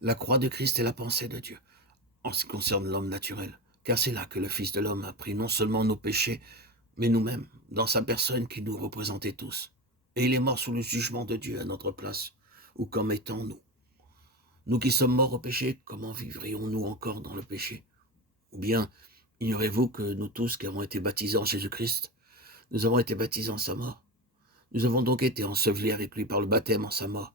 La croix de Christ est la pensée de Dieu, en ce qui concerne l'homme naturel, car c'est là que le Fils de l'homme a pris non seulement nos péchés, mais nous-mêmes, dans sa personne qui nous représentait tous. Et il est mort sous le jugement de Dieu à notre place, ou comme étant nous. Nous qui sommes morts au péché, comment vivrions-nous encore dans le péché? Ou bien, ignorez-vous que nous tous qui avons été baptisés en Jésus-Christ, nous avons été baptisés en sa mort? Nous avons donc été ensevelis avec lui par le baptême en sa mort,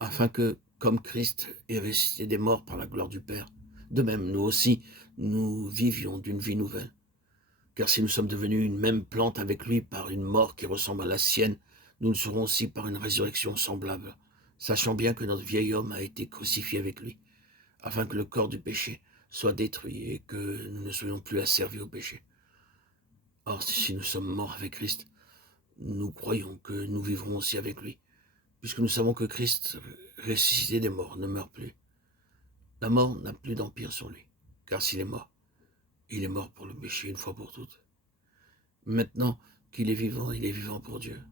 afin que, comme Christ est ressuscité des morts par la gloire du Père, de même, nous aussi, nous vivions d'une vie nouvelle. Car si nous sommes devenus une même plante avec lui par une mort qui ressemble à la sienne, nous le serons aussi par une résurrection semblable, sachant bien que notre vieil homme a été crucifié avec lui, afin que le corps du péché soit détruit et que nous ne soyons plus asservis au péché. Or, si nous sommes morts avec Christ, nous croyons que nous vivrons aussi avec lui, puisque nous savons que Christ, ressuscité des morts, ne meurt plus. La mort n'a plus d'empire sur lui, car s'il est mort, il est mort pour le péché une fois pour toutes. Maintenant qu'il est vivant pour Dieu.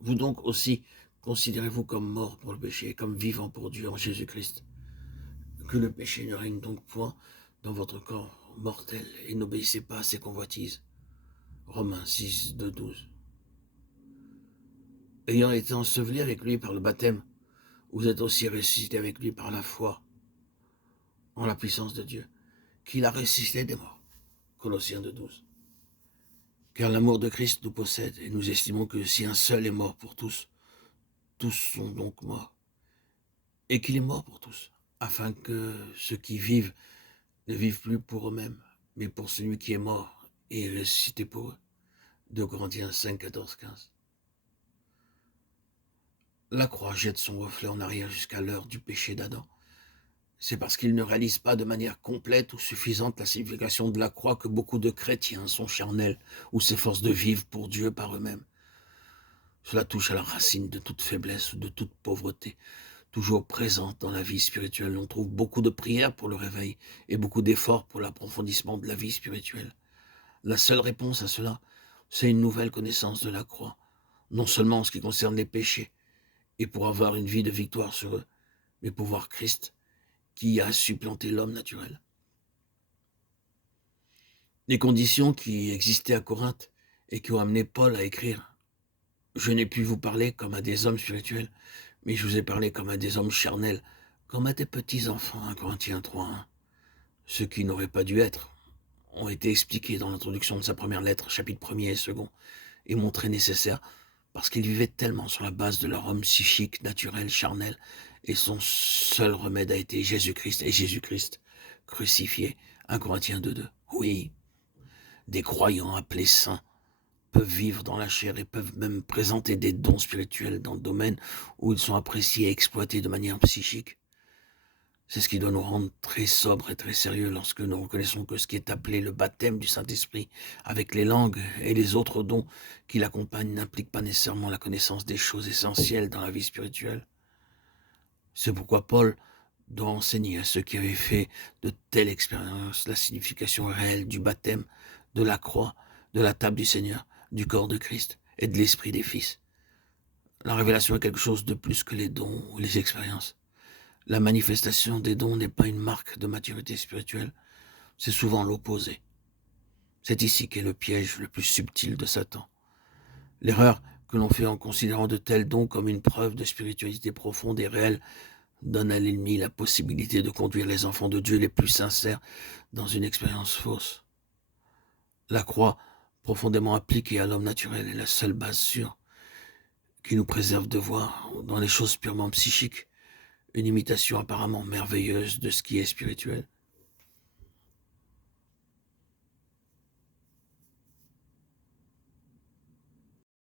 Vous donc aussi, considérez-vous comme mort pour le péché, comme vivant pour Dieu en Jésus-Christ. Que le péché ne règne donc point dans votre corps mortel et n'obéissez pas à ses convoitises. Romains 6, 2, 12. Ayant été ensevelis avec lui par le baptême, vous êtes aussi ressuscités avec lui par la foi en la puissance de Dieu, qu'il a ressuscité des morts. Colossiens 2, 12. Car l'amour de Christ nous possède et nous estimons que si un seul est mort pour tous, tous sont donc morts. Et qu'il est mort pour tous, afin que ceux qui vivent ne vivent plus pour eux-mêmes, mais pour celui qui est mort et est ressuscité pour eux. 2 Corinthiens 5, 14, 15. La croix jette son reflet en arrière jusqu'à l'heure du péché d'Adam. C'est parce qu'ils ne réalisent pas de manière complète ou suffisante la signification de la croix que beaucoup de chrétiens sont charnels ou s'efforcent de vivre pour Dieu par eux-mêmes. Cela touche à la racine de toute faiblesse ou de toute pauvreté, toujours présente dans la vie spirituelle. On trouve beaucoup de prières pour le réveil et beaucoup d'efforts pour l'approfondissement de la vie spirituelle. La seule réponse à cela, c'est une nouvelle connaissance de la croix, non seulement en ce qui concerne les péchés, et pour avoir une vie de victoire sur eux, mais pour voir Christ qui a supplanté l'homme naturel. Les conditions qui existaient à Corinthe et qui ont amené Paul à écrire « Je n'ai pu vous parler comme à des hommes spirituels, mais je vous ai parlé comme à des hommes charnels, comme à des petits-enfants » 1 Corinthiens 3, 1. Ce qui n'aurait pas dû être ont été expliqués dans l'introduction de sa première lettre, chapitre 1er et 2, et montrés nécessaires parce qu'il vivait tellement sur la base de leur homme psychique, naturel, charnel, et son seul remède a été Jésus-Christ, et Jésus-Christ crucifié. 1 Corinthiens 2, 2. Oui, des croyants appelés saints peuvent vivre dans la chair et peuvent même présenter des dons spirituels dans le domaine où ils sont appréciés et exploités de manière psychique. C'est ce qui doit nous rendre très sobres et très sérieux lorsque nous reconnaissons que ce qui est appelé le baptême du Saint-Esprit, avec les langues et les autres dons qui l'accompagnent, n'implique pas nécessairement la connaissance des choses essentielles dans la vie spirituelle. C'est pourquoi Paul doit enseigner à ceux qui avaient fait de telles expériences la signification réelle du baptême, de la croix, de la table du Seigneur, du corps de Christ et de l'esprit des fils. La révélation est quelque chose de plus que les dons ou les expériences. La manifestation des dons n'est pas une marque de maturité spirituelle, c'est souvent l'opposé. C'est ici qu'est le piège le plus subtil de Satan. L'erreur que l'on fait en considérant de tels dons comme une preuve de spiritualité profonde et réelle donne à l'ennemi la possibilité de conduire les enfants de Dieu les plus sincères dans une expérience fausse. La croix, profondément appliquée à l'homme naturel, est la seule base sûre qui nous préserve de voir, dans les choses purement psychiques, une imitation apparemment merveilleuse de ce qui est spirituel.